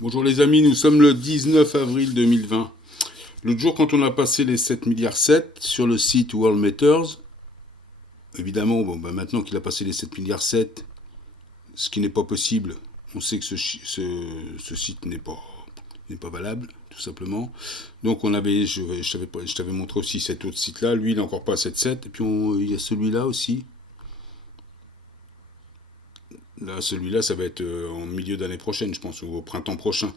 Bonjour les amis, nous sommes le 19 avril 2020. L'autre jour, quand on a passé les 7 milliards 7 sur le site World Matters, évidemment, maintenant qu'il a passé les 7 milliards 7, ce qui n'est pas possible, on sait que ce site n'est pas valable, tout simplement. Donc je t'avais montré aussi cet autre site-là, lui il n'a encore pas 7,7, et puis il y a celui-là aussi. Là, celui-là, ça va être en milieu d'année prochaine, je pense, ou au printemps prochain.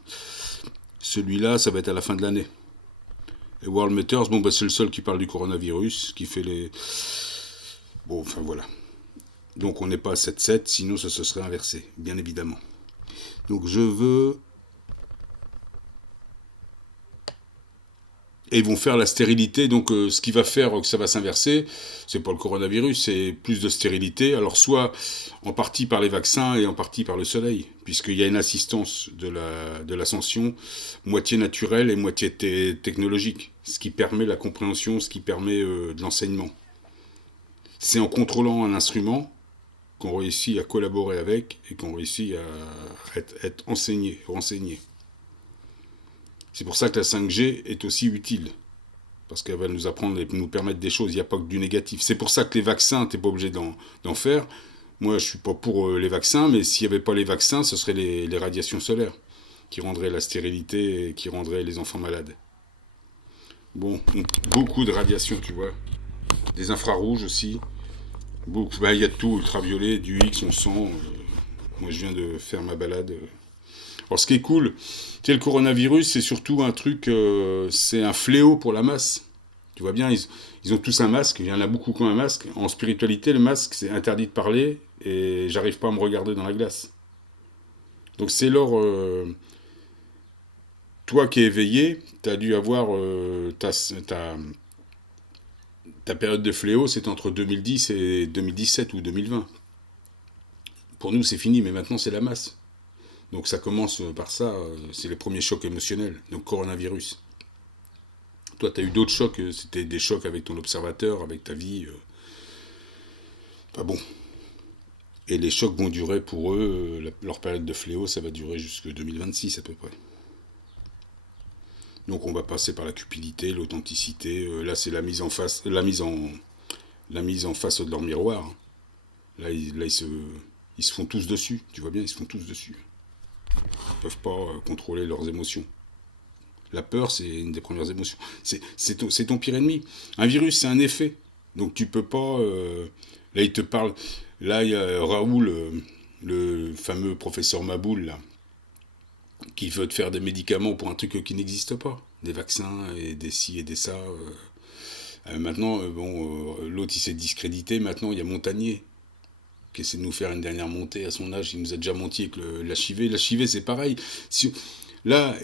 Celui-là, ça va être à la fin de l'année. Et World Matters, c'est le seul qui parle du coronavirus, qui fait les... Bon, enfin voilà. Donc on n'est pas à 7,7, sinon ça se serait inversé, bien évidemment. Donc je veux... Et ils vont faire la stérilité, donc ce qui va faire que ça va s'inverser, c'est pas le coronavirus, c'est plus de stérilité. Alors soit en partie par les vaccins et en partie par le soleil, puisqu'il y a une assistance de l'ascension, moitié naturelle et moitié technologique, ce qui permet la compréhension, ce qui permet de l'enseignement. C'est en contrôlant un instrument qu'on réussit à collaborer avec et qu'on réussit à être enseigné, renseigné. C'est pour ça que la 5G est aussi utile. Parce qu'elle va nous apprendre et nous permettre des choses. Il n'y a pas que du négatif. C'est pour ça que les vaccins, tu n'es pas obligé d'en faire. Moi, je ne suis pas pour les vaccins, mais s'il n'y avait pas les vaccins, ce seraient les radiations solaires qui rendraient la stérilité et qui rendraient les enfants malades. Bon, beaucoup de radiations, tu vois. Des infrarouges aussi. Beaucoup. Il y a de tout, ultraviolet, du X, on sent. Moi, je viens de faire ma balade. Alors, ce qui est cool, tu sais, le coronavirus, c'est surtout un truc, c'est un fléau pour la masse. Tu vois bien, ils ont tous un masque, il y en a beaucoup qui ont un masque. En spiritualité, le masque, c'est interdit de parler et j'arrive pas à me regarder dans la glace. Donc, c'est leur. Toi qui es éveillé, tu as dû avoir ta période de fléau, c'est entre 2010 et 2017 ou 2020. Pour nous, c'est fini, mais maintenant, c'est la masse. Donc ça commence par ça, c'est les premiers chocs émotionnels, donc coronavirus. Toi, tu as eu d'autres chocs, c'était des chocs avec ton observateur, avec ta vie. Pas bon. Et les chocs vont durer pour eux, leur période de fléau, ça va durer jusqu'en 2026 à peu près. Donc on va passer par la cupidité, l'authenticité. Là, c'est la mise en face, la mise en face de leur miroir. Là, ils se font tous dessus. Tu vois bien, ils se font tous dessus. Ils ne peuvent pas contrôler leurs émotions. La peur, c'est une des premières émotions. C'est ton pire ennemi. Un virus, c'est un effet. Donc tu peux pas... là, il te parle... Là, il y a Raoul, le fameux professeur Maboul, là, qui veut te faire des médicaments pour un truc qui n'existe pas. Des vaccins et des ci et des ça. Maintenant, l'autre, il s'est discrédité. Maintenant, il y a Montagnier qui essaie de nous faire une dernière montée à son âge. Il nous a déjà menti avec l'HIV. L'HIV, c'est pareil. Là,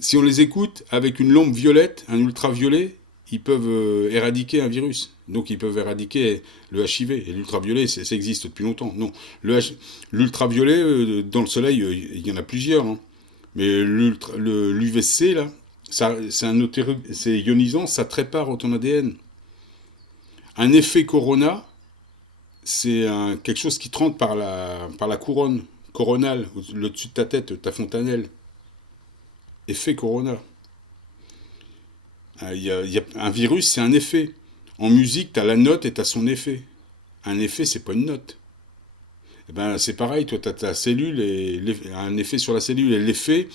si on les écoute, avec une lampe violette, un ultraviolet, ils peuvent éradiquer un virus. Donc ils peuvent éradiquer le HIV. Et l'ultraviolet, ça existe depuis longtemps. Non, l'ultraviolet, dans le soleil, il y en a plusieurs. Hein. Mais l'UVC, là, c'est ionisant, ça prépare ton ADN. Un effet corona, c'est quelque chose qui te rentre par la couronne coronale, le dessus de ta tête, ta fontanelle. Effet corona. Un virus, c'est un effet. En musique, tu as la note et tu as son effet. Un effet, c'est pas une note. Eh ben, c'est pareil, toi, tu as ta cellule et un effet sur la cellule. Et l'effet,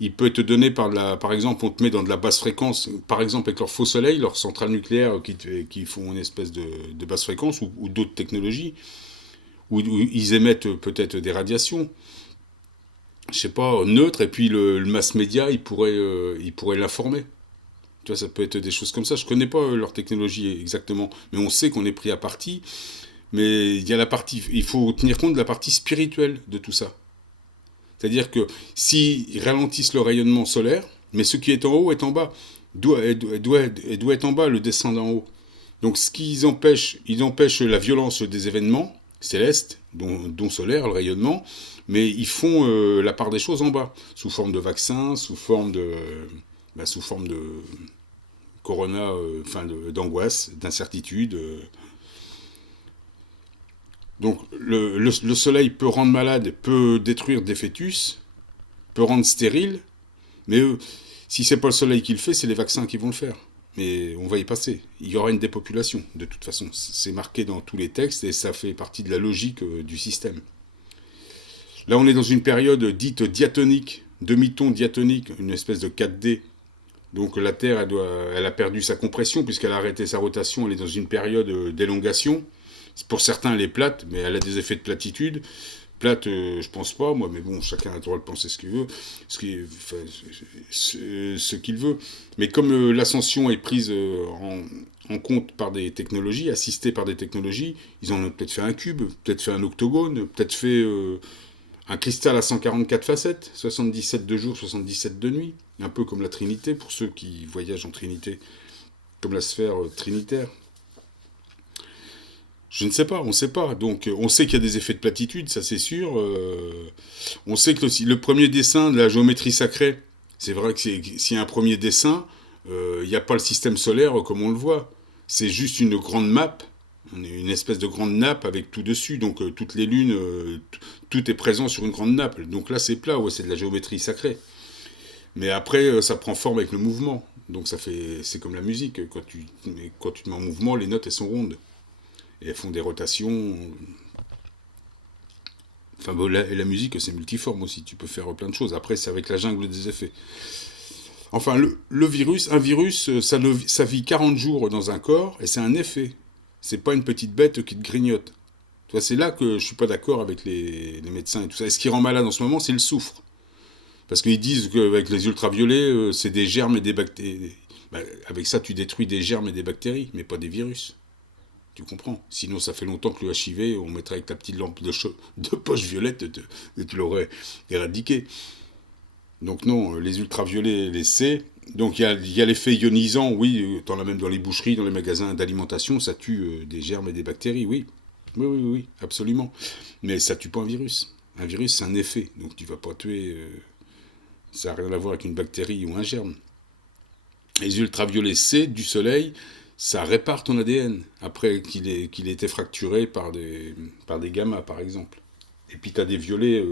il peut te donner par exemple, on te met dans de la basse fréquence, par exemple avec leur faux soleil, leurs centrales nucléaires qui font une espèce de basse fréquence ou d'autres technologies, où ils émettent peut-être des radiations. Je sais pas, neutre, et puis le mass média, il pourrait l'informer. Tu vois, ça peut être des choses comme ça. Je connais pas leur technologie exactement, mais on sait qu'on est pris à partie. Mais il y a la partie, il faut tenir compte de la partie spirituelle de tout ça. C'est-à-dire que s'ils ralentissent le rayonnement solaire, mais ce qui est en haut est en bas, doit être en bas, le descendant en haut. Donc ce qu'ils empêchent, ils empêchent la violence des événements célestes, dont solaire, le rayonnement, mais ils font la part des choses en bas, sous forme de vaccins, sous forme de corona, d'angoisse, d'incertitude. Donc le soleil peut rendre malade, peut détruire des fœtus, peut rendre stérile, mais si c'est pas le soleil qui le fait, c'est les vaccins qui vont le faire. Mais on va y passer. Il y aura une dépopulation, de toute façon. C'est marqué dans tous les textes et ça fait partie de la logique du système. Là, on est dans une période dite diatonique, demi-ton diatonique, une espèce de 4D. Donc la Terre, elle a perdu sa compression puisqu'elle a arrêté sa rotation. Elle est dans une période d'élongation. Pour certains, elle est plate, mais elle a des effets de platitude. Plate, je pense pas, moi, mais bon, chacun a le droit de penser ce qu'il veut, ce qu'il veut. Mais comme l'ascension est prise en compte par des technologies, assistée par des technologies, ils en ont peut-être fait un cube, peut-être fait un octogone, peut-être fait un cristal à 144 facettes, 77 de jour, 77 de nuit, un peu comme la Trinité, pour ceux qui voyagent en Trinité, comme la sphère trinitaire. Je ne sais pas, on ne sait pas. Donc, on sait qu'il y a des effets de platitude, ça c'est sûr. On sait que le premier dessin de la géométrie sacrée, c'est vrai que s'il y a un premier dessin, il n'y a pas le système solaire comme on le voit. C'est juste une grande map, une espèce de grande nappe avec tout dessus. Donc, toutes les lunes, tout est présent sur une grande nappe. Donc là, c'est plat, ouais, c'est de la géométrie sacrée. Mais après, ça prend forme avec le mouvement. Donc, c'est comme la musique. Quand tu te mets en mouvement, les notes, elles sont rondes. Et elles font des rotations. Enfin, bon, la musique, c'est multiforme aussi. Tu peux faire plein de choses. Après, c'est avec la jungle des effets. Enfin, un virus, ça vit 40 jours dans un corps et c'est un effet. C'est pas une petite bête qui te grignote. Tu vois, c'est là que je suis pas d'accord avec les médecins et tout ça. Et ce qui rend malade en ce moment, c'est le soufre. Parce qu'ils disent qu'avec les ultraviolets, c'est des germes et des bactéries. Bah, avec ça, tu détruis des germes et des bactéries, mais pas des virus. Tu comprends? Sinon, ça fait longtemps que le HIV, on mettrait avec ta petite lampe de poche violette et tu l'aurais éradiqué. Donc non, les ultraviolets, les C. Donc il y a l'effet ionisant, oui, t'en as même dans les boucheries, dans les magasins d'alimentation, ça tue des germes et des bactéries, oui. Oui, absolument. Mais ça tue pas un virus. Un virus, c'est un effet. Donc tu vas pas tuer... ça n'a rien à voir avec une bactérie ou un germe. Les ultraviolets C du soleil, ça répare ton ADN, après qu'il ait été fracturé par des gammas, par exemple. Et puis tu as des violets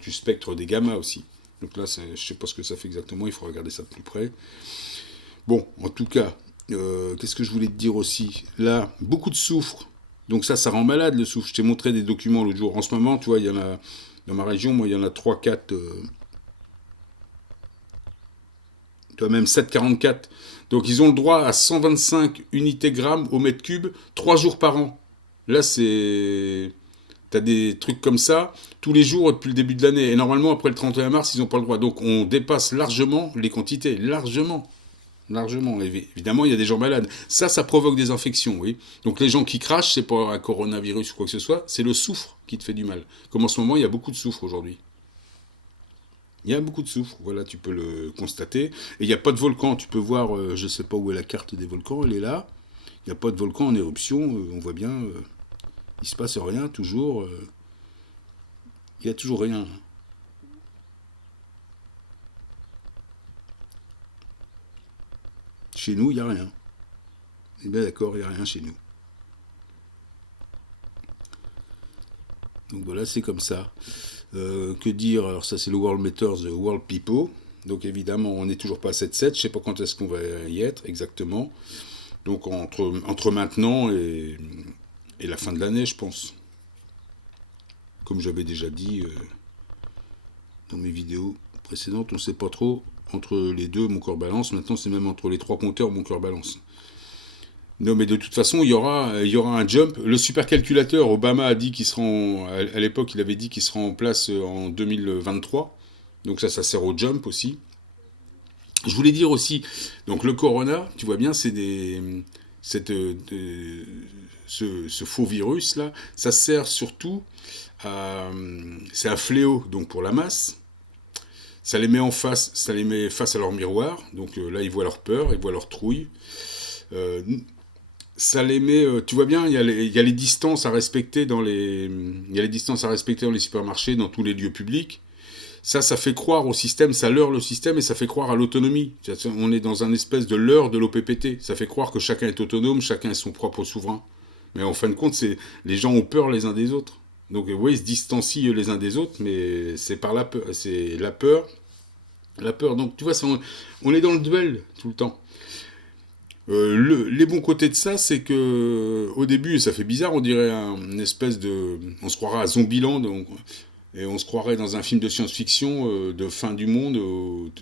du spectre des gammas aussi. Donc là, je ne sais pas ce que ça fait exactement, il faut regarder ça de plus près. Bon, en tout cas, qu'est-ce que je voulais te dire aussi? Là, beaucoup de soufre. Donc ça rend malade le soufre. Je t'ai montré des documents l'autre jour. En ce moment, tu vois, il y en a, dans ma région, moi, il y en a 3-4... tu as même 7,44. Donc ils ont le droit à 125 unités grammes au mètre cube 3 jours par an. Là, c'est... T'as des trucs comme ça tous les jours depuis le début de l'année. Et normalement, après le 31 mars, ils n'ont pas le droit. Donc on dépasse largement les quantités. Largement. Largement. Évidemment, il y a des gens malades. Ça provoque des infections, oui. Donc les gens qui crachent, c'est pas un coronavirus ou quoi que ce soit, c'est le soufre qui te fait du mal. Comme en ce moment, il y a beaucoup de soufre aujourd'hui. Il y a beaucoup de soufre, voilà, tu peux le constater. Et il n'y a pas de volcan, tu peux voir, je ne sais pas où est la carte des volcans, elle est là. Il n'y a pas de volcan en éruption, on voit bien, il ne se passe rien, toujours. Il n'y a toujours rien. Chez nous, il n'y a rien. Eh bien d'accord, il n'y a rien chez nous. Donc voilà, c'est comme ça. Que dire? Alors ça c'est le World Matters, the World People. Donc évidemment, on n'est toujours pas à 7-7. Je ne sais pas quand est-ce qu'on va y être exactement. Donc entre maintenant et la fin de l'année, je pense. Comme j'avais déjà dit dans mes vidéos précédentes, on ne sait pas trop. Entre les deux, mon corps balance. Maintenant, c'est même entre les trois compteurs, mon corps balance. Non, mais de toute façon, il y aura un jump. Le supercalculateur, Obama a dit qu'il sera à l'époque, il avait dit qu'il sera en place en 2023. Donc ça sert au jump aussi. Je voulais dire aussi, donc le corona, tu vois bien, c'est ce faux virus là, ça sert surtout c'est un fléau donc pour la masse. Ça les met face à leur miroir. Donc là, ils voient leur peur, ils voient leur trouille. Ça les met, tu vois bien, il y a les distances à respecter dans les supermarchés, dans tous les lieux publics. Ça fait croire au système, ça leurre le système et ça fait croire à l'autonomie. On est dans un espèce de leurre de l'OPPT. Ça fait croire que chacun est autonome, chacun est son propre souverain. Mais en fin de compte, les gens ont peur les uns des autres. Donc, oui, ils se distancient les uns des autres, mais c'est par la peur. C'est la peur. La peur. Donc, tu vois, on est dans le duel tout le temps. Les bons côtés de ça, c'est que au début, ça fait bizarre, on dirait une espèce de, on se croirait à Zombieland, et on se croirait dans un film de science-fiction de fin du monde,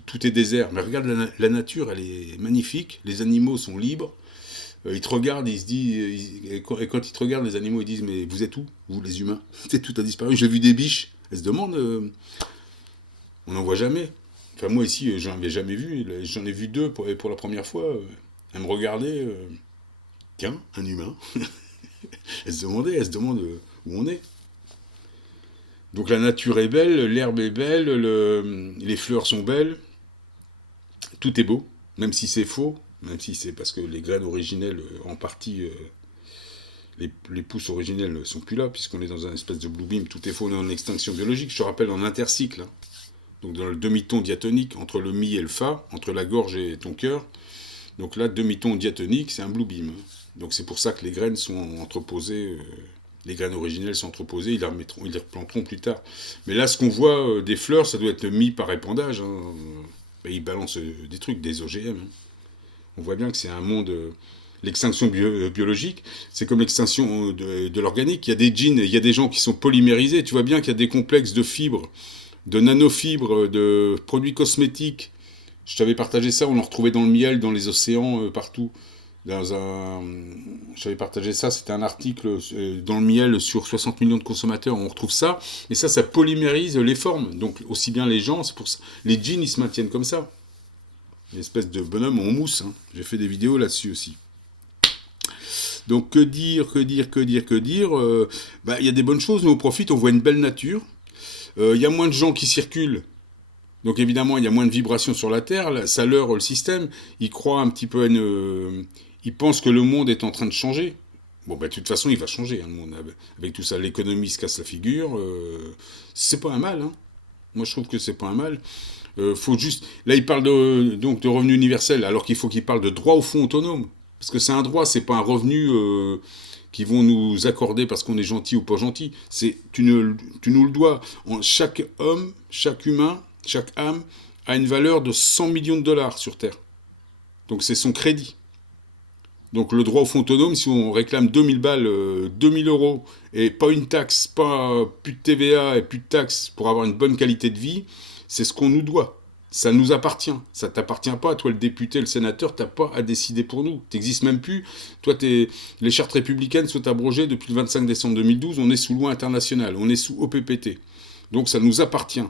tout est désert. Mais regarde, la nature, elle est magnifique, les animaux sont libres. Ils te regardent, ils se disent, et quand ils te regardent, les animaux, ils disent, mais vous êtes où, vous les humains? Tout a disparu. J'ai vu des biches. Elles se demandent, on n'en voit jamais. Enfin, moi ici, j'en avais jamais vu. J'en ai vu deux pour la première fois. Elles me regardaient, tiens, un humain. Elles se demandent où on est. Donc la nature est belle, l'herbe est belle, les fleurs sont belles, tout est beau, même si c'est faux, même si c'est parce que les graines originelles, en partie, les pousses originelles ne sont plus là, puisqu'on est dans un espèce de blue beam, tout est faux, on est en extinction biologique, je te rappelle en intercycle, hein. Donc dans le demi-ton diatonique, entre le mi et le fa, entre la gorge et ton cœur, donc là, demi-ton diatonique, c'est un blue beam, hein. Donc c'est pour ça que les graines sont entreposées, les graines originelles sont entreposées, ils les replanteront plus tard. Mais là, ce qu'on voit des fleurs, ça doit être mis par épandage, hein. Et ils balancent des trucs, des OGM, hein. On voit bien que c'est un monde. L'extinction biologique, c'est comme l'extinction de l'organique. Il y a des jeans, il y a des gens qui sont polymérisés. Tu vois bien qu'il y a des complexes de fibres, de nanofibres, de produits cosmétiques. Je t'avais partagé ça, on en retrouvait dans le miel, dans les océans, partout. Je t'avais partagé ça, c'était un article dans le miel sur 60 millions de consommateurs, on retrouve ça. Et ça polymérise les formes. Donc aussi bien les gens, c'est pour ça. Les jeans, ils se maintiennent comme ça. Une espèce de bonhomme en mousse, hein. J'ai fait des vidéos là-dessus aussi. Donc que dire, que dire, que dire, que dire bah, y a des bonnes choses, nous on profite, on voit une belle nature. Il y a moins de gens qui circulent. Donc évidemment, il y a moins de vibrations sur la Terre. Ça leurre le système. Ils croient un petit peu à une... Ils pensent que le monde est en train de changer. Bon, bah, de toute façon, il va changer, hein, le monde. Avec tout ça, l'économie se casse la figure. C'est pas un mal, hein. Moi, je trouve que c'est pas un mal. Faut juste... Là, il parle donc de revenu universel, alors qu'il faut qu'il parle de droit au fonds autonome. Parce que c'est un droit, c'est pas un revenu qu'ils vont nous accorder parce qu'on est gentil ou pas gentil. Tu nous le dois. Chaque homme, chaque humain, chaque âme a une valeur de 100 millions de dollars sur Terre. Donc c'est son crédit. Donc le droit au fonds autonome, si on réclame 2000 balles, 2000 euros, et pas une taxe, plus de TVA et plus de taxes pour avoir une bonne qualité de vie, c'est ce qu'on nous doit. Ça nous appartient. Ça t'appartient pas. Toi, le député, le sénateur, t'as pas à décider pour nous. T'existes même plus. Toi, les chartes républicaines sont abrogées depuis le 25 décembre 2012. On est sous loi internationale. On est sous OPPT. Donc ça nous appartient.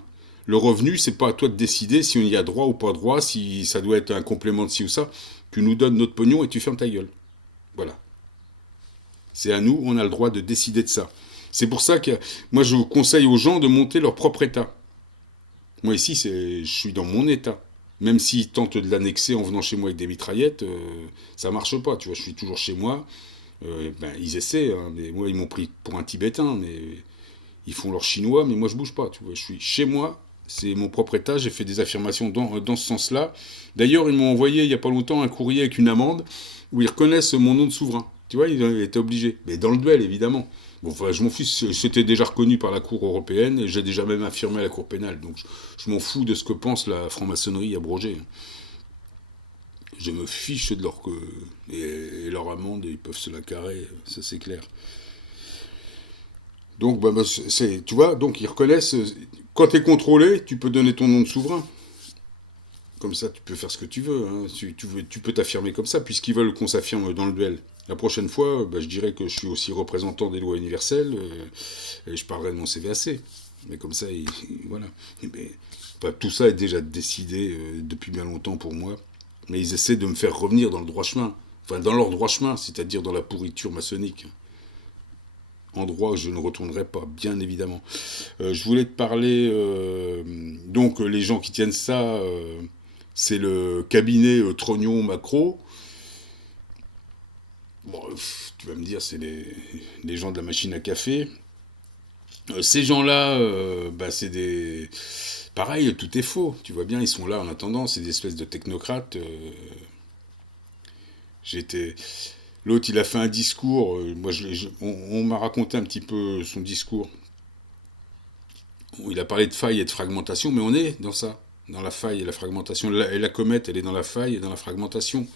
Le revenu, c'est pas à toi de décider si on y a droit ou pas droit, si ça doit être un complément de ci ou ça. Tu nous donnes notre pognon et tu fermes ta gueule. Voilà. C'est à nous, on a le droit de décider de ça. C'est pour ça que moi je conseille aux gens de monter leur propre État. Moi ici, je suis dans mon État. Même s'ils tentent de l'annexer en venant chez moi avec des mitraillettes, ça marche pas. Tu vois, je suis toujours chez moi. Ben, ils essaient, hein, mais moi ils m'ont pris pour un Tibétain, mais ils font leur chinois, mais moi je bouge pas. Tu vois, je suis chez moi. C'est mon propre État, j'ai fait des affirmations dans ce sens-là. D'ailleurs, ils m'ont envoyé il n'y a pas longtemps un courrier avec une amende où ils reconnaissent mon nom de souverain. Tu vois, ils étaient obligés. Mais dans le duel, évidemment. Bon, enfin, je m'en fiche, c'était déjà reconnu par la Cour européenne et j'ai déjà même affirmé à la Cour pénale. Donc je m'en fous de ce que pense la franc-maçonnerie abrogée. Je me fiche de et leur amende, ils peuvent se la carrer, ça c'est clair. Donc, bah, tu vois, donc ils reconnaissent. Quand tu es contrôlé, tu peux donner ton nom de souverain. Comme ça, tu peux faire ce que tu veux, hein. Tu peux t'affirmer comme ça, puisqu'ils veulent qu'on s'affirme dans le duel. La prochaine fois, bah, je dirais que je suis aussi représentant des lois universelles, et je parlerai de mon CVAC. Mais comme ça, voilà. Mais, bah, tout ça est déjà décidé depuis bien longtemps pour moi. Mais ils essaient de me faire revenir dans le droit chemin. Enfin, dans leur droit chemin, c'est-à-dire dans la pourriture maçonnique. Endroit où je ne retournerai pas, bien évidemment. Je voulais te parler, donc les gens qui tiennent ça, c'est le cabinet Trognon-Macro. Bon, tu vas me dire, c'est les gens de la machine à café. Ces gens-là, bah, c'est des... Pareil, tout est faux. Tu vois bien, ils sont là en attendant, c'est des espèces de technocrates. J'étais... L'autre, il a fait un discours. Moi, on m'a raconté un petit peu son discours. Il a parlé de faille et de fragmentation, mais on est dans ça, dans la faille et la fragmentation. Et la comète, elle est dans la faille et dans la fragmentation.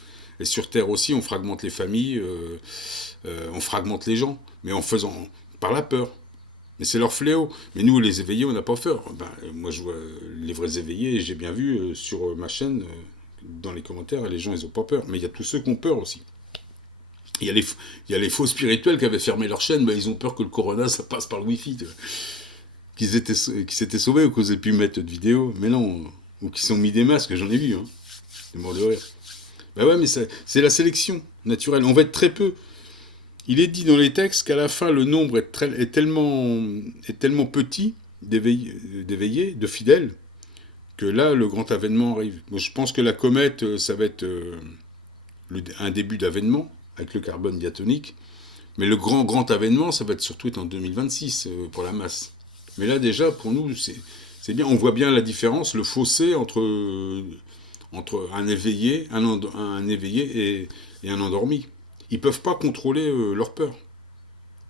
Et sur Terre aussi, on fragmente les familles, on fragmente les gens, mais en faisant par la peur. Mais c'est leur fléau. Mais nous, les éveillés, on n'a pas peur. Ben, moi, je vois les vrais éveillés, j'ai bien vu sur ma chaîne, dans les commentaires, les gens, ils n'ont pas peur. Mais il y a tous ceux qui ont peur aussi. Il y a les faux spirituels qui avaient fermé leur chaîne, ben, ils ont peur que le corona, ça passe par le wifi. Qu'ils s'étaient sauvés ou qu'ils aient pu mettre de vidéos. Mais non, ou qu'ils sont mis des masques, j'en ai vu. Hein. C'est mort de rire. Ben ouais, mais c'est la sélection naturelle. On va être très peu. Il est dit dans les textes qu'à la fin, le nombre est tellement petit d'éveillés, de fidèles, que là, le grand avènement arrive. Moi, je pense que la comète, ça va être un début d'avènement, avec le carbone diatonique. Mais le grand avènement, ça va être surtout en 2026 pour la masse. Mais là, déjà, pour nous, c'est bien. On voit bien la différence, le fossé entre un éveillé, un éveillé et un endormi. Ils peuvent pas contrôler leur peur.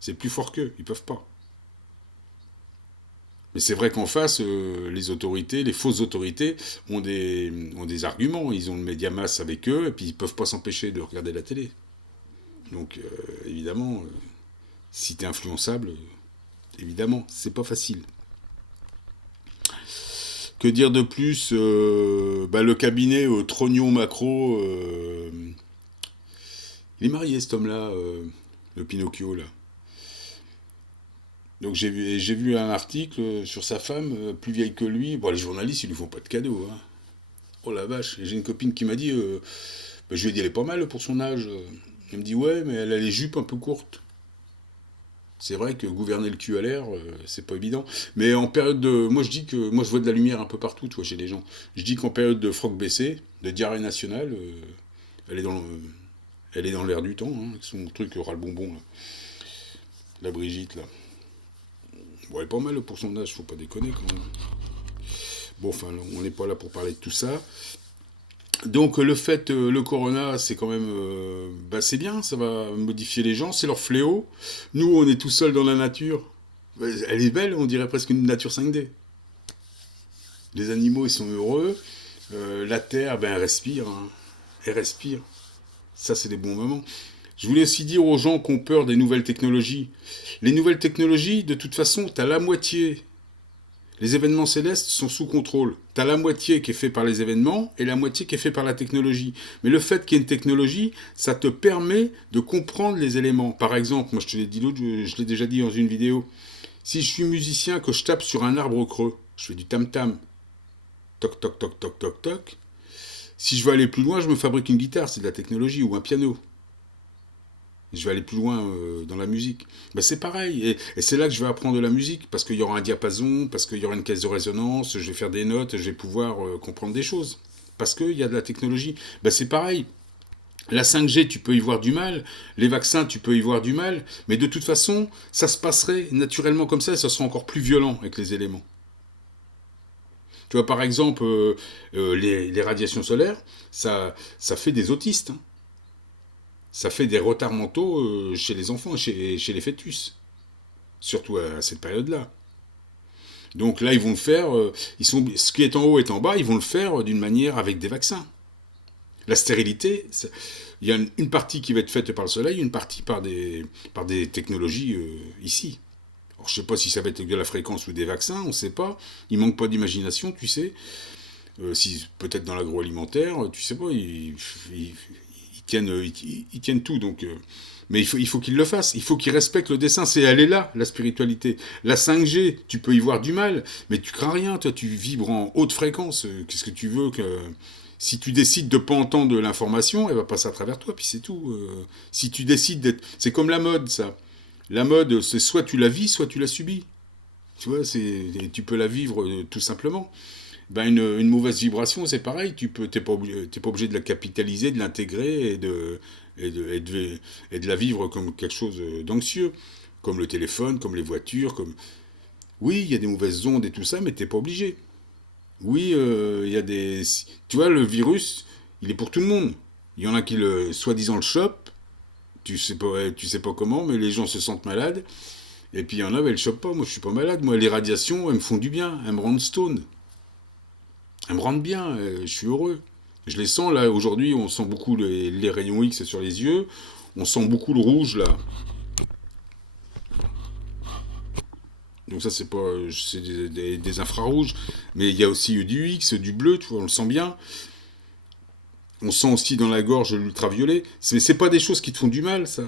C'est plus fort qu'eux, ils peuvent pas. Mais c'est vrai qu'en face, les autorités, les fausses autorités, ont des arguments. Ils ont le média masse avec eux, et puis ils peuvent pas s'empêcher de regarder la télé. Donc, évidemment, si t'es influençable, évidemment, c'est pas facile. Que dire de plus le cabinet Trognon-Macro, il est marié cet homme-là, le Pinocchio, là. Donc j'ai vu un article sur sa femme, plus vieille que lui. Bon, les journalistes, ils lui font pas de cadeaux. Hein. Oh la vache. Et j'ai une copine qui m'a dit, je lui ai dit, elle est pas mal pour son âge. Elle me dit, ouais, mais elle a les jupes un peu courtes. C'est vrai que gouverner le cul à l'air, c'est pas évident. Mais en période de... Moi, je vois de la lumière un peu partout, tu vois, chez les gens. Je dis qu'en période de froc baissé, de diarrhée nationale, elle est dans le... Elle est dans l'air du temps, hein, avec son truc ras le bonbon, là. La Brigitte, là. Bon, elle est pas mal pour son âge, faut pas déconner quand même. Bon, enfin, on n'est pas là pour parler de tout ça. Donc, le fait, le corona, c'est quand même. C'est bien, ça va modifier les gens, c'est leur fléau. Nous, on est tout seuls dans la nature. Elle est belle, on dirait presque une nature 5D. Les animaux, ils sont heureux. La terre, ben, elle respire. Hein. Elle respire. Ça, c'est des bons moments. Je voulais aussi dire aux gens qui ont peur des nouvelles technologies. Les nouvelles technologies, de toute façon, tu as la moitié. Les événements célestes sont sous contrôle. Tu as la moitié qui est fait par les événements et la moitié qui est fait par la technologie. Mais le fait qu'il y ait une technologie, ça te permet de comprendre les éléments. Par exemple, moi je te l'ai dit l'autre, je l'ai déjà dit dans une vidéo. Si je suis musicien, que je tape sur un arbre creux, je fais du tam-tam. Toc, toc, toc, toc, toc, toc. Si je veux aller plus loin, je me fabrique une guitare, c'est de la technologie, ou un piano. Je vais aller plus loin dans la musique. Ben, c'est pareil, et c'est là que je vais apprendre de la musique, parce qu'il y aura un diapason, parce qu'il y aura une caisse de résonance, je vais faire des notes, je vais pouvoir comprendre des choses. Parce qu'il y a de la technologie. Ben, c'est pareil. La 5G, tu peux y voir du mal. Les vaccins, tu peux y voir du mal. Mais de toute façon, ça se passerait naturellement comme ça, et ça sera encore plus violent avec les éléments. Tu vois, par exemple, les radiations solaires, ça fait des autistes. Hein. Ça fait des retards mentaux chez les enfants, chez les fœtus. Surtout à cette période-là. Donc là, ils vont le faire, ce qui est en haut est en bas, ils vont le faire d'une manière avec des vaccins. La stérilité, il y a une partie qui va être faite par le soleil, une partie par des technologies ici. Alors, je ne sais pas si ça va être de la fréquence ou des vaccins, on ne sait pas. Il manque pas d'imagination, tu sais. Si peut-être dans l'agroalimentaire, tu sais pas, ils tiennent tout. Donc, mais il faut qu'ils le fassent. Il faut qu'ils respectent le dessin. Elle est là, la spiritualité. La 5G, tu peux y voir du mal, mais tu crains rien. Toi, tu vibres en haute fréquence. Qu'est-ce que tu veux que... Si tu décides de ne pas entendre l'information, elle va passer à travers toi, puis c'est tout. Si tu décides d'être... C'est comme la mode, ça. La mode, c'est soit tu la vis, soit tu la subis. Tu vois, tu peux la vivre tout simplement. Ben une mauvaise vibration, c'est pareil. T'es pas obligé de la capitaliser, de l'intégrer et de la vivre comme quelque chose d'anxieux. Comme le téléphone, comme les voitures, comme... Oui, il y a des mauvaises ondes et tout ça, mais t'es pas obligé. Oui, il y a des... Tu vois, le virus, il est pour tout le monde. Il y en a qui, soi-disant, le chopent. Tu sais pas comment, mais les gens se sentent malades. Et puis il y en a, elles ne chopent pas. Moi, je suis pas malade. Moi, les radiations, elles me font du bien. Elles me rendent stone. Elles me rendent bien. Je suis heureux. Je les sens, là. Aujourd'hui, on sent beaucoup les rayons X sur les yeux. On sent beaucoup le rouge, là. Donc ça, c'est pas, c'est des infrarouges. Mais il y a aussi du X, du bleu, tu vois, on le sent bien. On sent aussi dans la gorge l'ultraviolet. C'est pas des choses qui te font du mal, ça.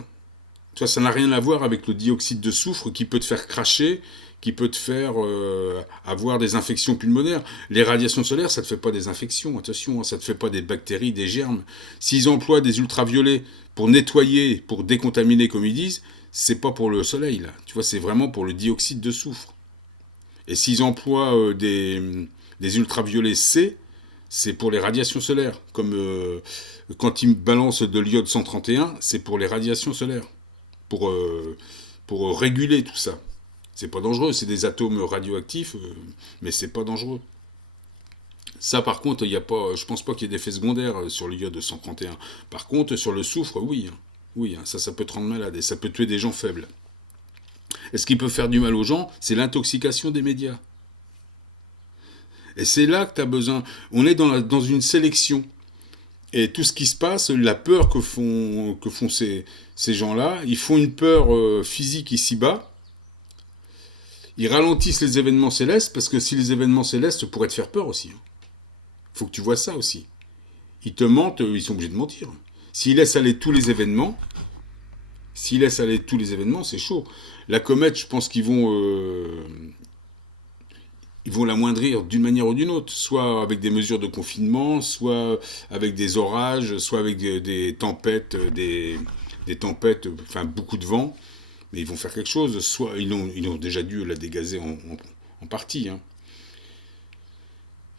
Tu vois, ça n'a rien à voir avec le dioxyde de soufre qui peut te faire cracher, qui peut te faire avoir des infections pulmonaires. Les radiations solaires, ça ne te fait pas des infections, attention, hein, ça ne te fait pas des bactéries, des germes. S'ils emploient des ultraviolets pour nettoyer, pour décontaminer, comme ils disent, c'est pas pour le soleil, là. Tu vois, c'est vraiment pour le dioxyde de soufre. Et s'ils emploient des ultraviolets C, c'est pour les radiations solaires. Comme quand ils balancent de l'iode 131, c'est pour les radiations solaires. Pour, pour réguler tout ça. C'est pas dangereux, c'est des atomes radioactifs, mais c'est pas dangereux. Ça, par contre, il y a pas, je pense pas qu'il y ait d'effet secondaire sur l'iode 131. Par contre, sur le soufre, oui. Hein. Oui, hein, ça peut te rendre malade et ça peut tuer des gens faibles. Et ce qui peut faire du mal aux gens, c'est l'intoxication des médias. Et c'est là que tu as besoin. On est dans une sélection. Et tout ce qui se passe, la peur que font ces gens-là, ils font une peur physique ici-bas. Ils ralentissent les événements célestes, parce que si les événements célestes pourraient te faire peur aussi. Faut que tu vois ça aussi. Ils te mentent, ils sont obligés de mentir. S'ils laissent aller tous les événements, c'est chaud. La comète, je pense ils vont l'amoindrir d'une manière ou d'une autre, soit avec des mesures de confinement, soit avec des orages, soit avec des tempêtes, des tempêtes, enfin beaucoup de vent, mais ils vont faire quelque chose, soit ils ont déjà dû la dégazer en partie. Hein.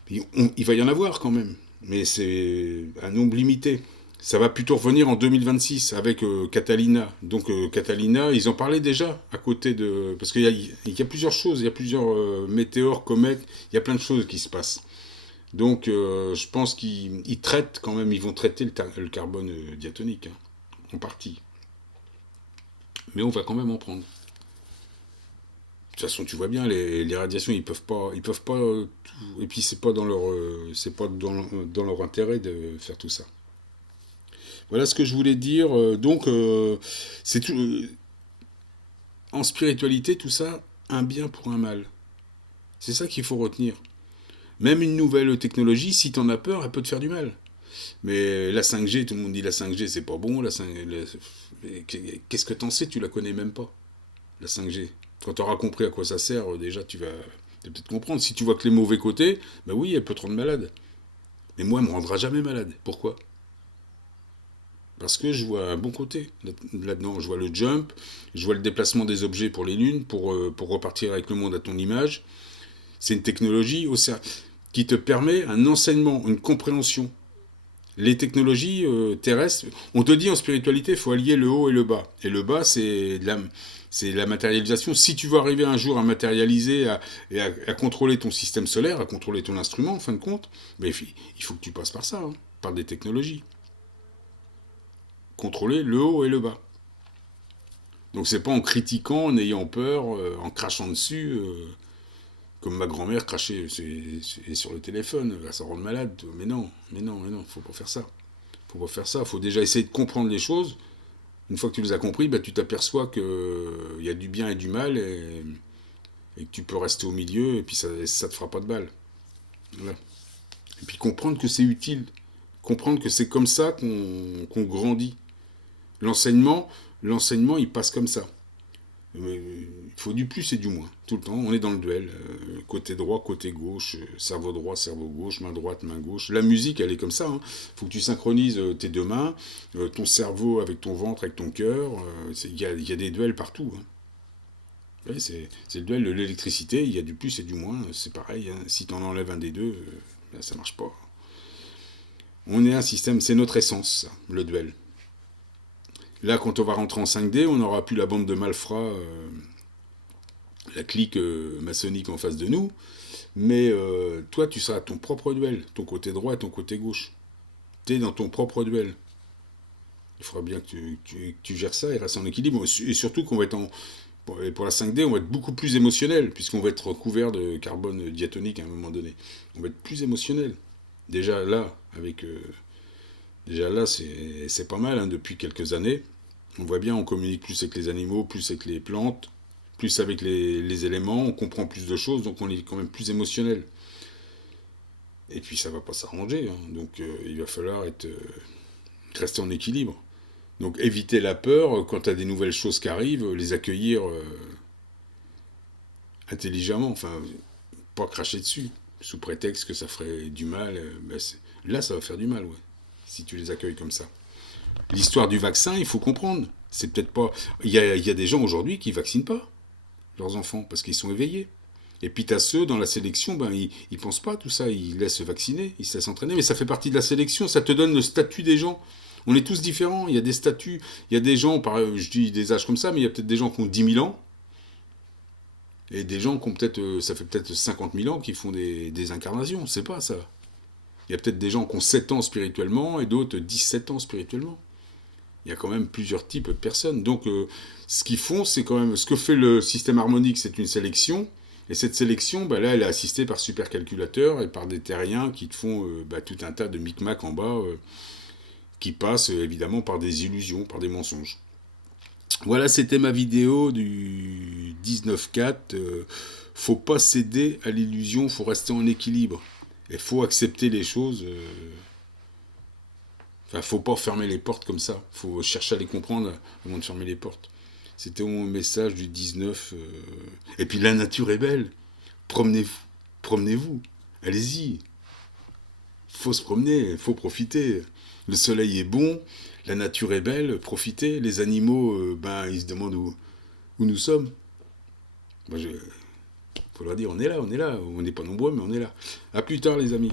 Il va y en avoir quand même, mais c'est un nombre limité. Ça va plutôt revenir en 2026 avec Catalina. Donc Catalina, ils en parlaient déjà à côté de... Parce qu'il y a plusieurs choses, il y a plusieurs météores, comètes, il y a plein de choses qui se passent. Donc je pense qu'ils traitent quand même, ils vont traiter le carbone diatonique, hein, en partie. Mais on va quand même en prendre. De toute façon, tu vois bien, les radiations, ils peuvent pas, et puis c'est pas dans leur intérêt de faire tout ça. Voilà ce que je voulais dire. Donc, c'est tout. En spiritualité, tout ça, un bien pour un mal. C'est ça qu'il faut retenir. Même une nouvelle technologie, si t'en as peur, elle peut te faire du mal. Mais la 5G, tout le monde dit la 5G, c'est pas bon. Qu'est-ce que t'en sais? Tu la connais même pas, la 5G. Quand tu auras compris à quoi ça sert, déjà, tu vas peut-être comprendre. Si tu vois que les mauvais côtés, bah oui, elle peut te rendre malade. Mais moi, elle me rendra jamais malade. Pourquoi? Parce que je vois un bon côté là-dedans. Je vois le jump, je vois le déplacement des objets pour les lunes, pour repartir avec le monde à ton image. C'est une technologie qui te permet un enseignement, une compréhension. Les technologies terrestres, on te dit en spiritualité, il faut allier le haut et le bas. Et le bas, c'est la matérialisation. Si tu veux arriver un jour à matérialiser et à contrôler ton système solaire, à contrôler ton instrument, en fin de compte, ben, il faut que tu passes par ça, hein, par des technologies. Contrôler le haut et le bas. Donc c'est pas en critiquant, en ayant peur, en crachant dessus, comme ma grand-mère crachait sur le téléphone, ça rend malade. Mais non, faut pas faire ça. Faut pas faire ça, faut déjà essayer de comprendre les choses. Une fois que tu les as compris, bah, tu t'aperçois qu'il y a du bien et du mal, et que tu peux rester au milieu, et puis ça te fera pas de mal. Voilà. Et puis comprendre que c'est utile. Comprendre que c'est comme ça qu'on grandit. L'enseignement, il passe comme ça. Il faut du plus et du moins, tout le temps. On est dans le duel. Côté droit, côté gauche, cerveau droit, cerveau gauche, main droite, main gauche. La musique, elle est comme ça. Il faut que tu synchronises tes deux mains, ton cerveau avec ton ventre, avec ton cœur. Il y a des duels partout. Hein. Ouais, c'est le duel de l'électricité. Il y a du plus et du moins. C'est pareil. Hein. Si tu en enlèves un des deux, ben, ça marche pas. On est un système, c'est notre essence, ça, le duel. Là, quand on va rentrer en 5D, on n'aura plus la bande de malfrats, la clique maçonnique en face de nous. Mais toi, tu seras ton propre duel, ton côté droit et ton côté gauche. Tu es dans ton propre duel. Il faudra bien que tu gères ça et rester en équilibre. Et surtout qu'on va être Et pour la 5D, on va être beaucoup plus émotionnel, puisqu'on va être recouvert de carbone diatonique à un moment donné. On va être plus émotionnel. Déjà là, c'est pas mal, hein, depuis quelques années. On voit bien, on communique plus avec les animaux, plus avec les plantes, plus avec les éléments, on comprend plus de choses, donc on est quand même plus émotionnel. Et puis ça va pas s'arranger, hein, donc il va falloir rester en équilibre. Donc éviter la peur, quand tu as des nouvelles choses qui arrivent, les accueillir intelligemment, enfin, pas cracher dessus, sous prétexte que ça ferait du mal. Là, ça va faire du mal, ouais, si tu les accueilles comme ça. L'histoire du vaccin, il faut comprendre. C'est peut-être pas. Il y a des gens aujourd'hui qui vaccinent pas leurs enfants parce qu'ils sont éveillés. Et puis t'as ceux dans la sélection, ben ils pensent pas à tout ça, ils laissent vacciner, ils se laissent entraîner, mais ça fait partie de la sélection, ça te donne le statut des gens. On est tous différents, il y a des statuts, il y a des gens, je dis des âges comme ça, mais il y a peut-être des gens qui ont 10 000 ans, et des gens qui ont peut-être, ça fait peut-être 50 000 ans qui font des incarnations, c'est pas ça. Il y a peut-être des gens qui ont 7 ans spirituellement, et d'autres 17 ans spirituellement. Il y a quand même plusieurs types de personnes. Donc, ce qu'ils font, c'est quand même. Ce que fait le système harmonique, c'est une sélection. Et cette sélection, bah là, elle est assistée par supercalculateurs et par des terriens qui te font tout un tas de micmacs en bas, qui passent évidemment par des illusions, par des mensonges. Voilà, c'était ma vidéo du 19-4. Faut pas céder à l'illusion, faut rester en équilibre. Et faut accepter les choses. Enfin, faut pas fermer les portes comme ça. Faut chercher à les comprendre avant de fermer les portes. C'était mon message du 19. Et puis la nature est belle. Promenez-vous. Promenez-vous. Allez-y. Faut se promener, faut profiter. Le soleil est bon, la nature est belle, profitez. Les animaux, ils se demandent où nous sommes. Moi, faut leur dire, on est là. On n'est pas nombreux, mais on est là. À plus tard, les amis.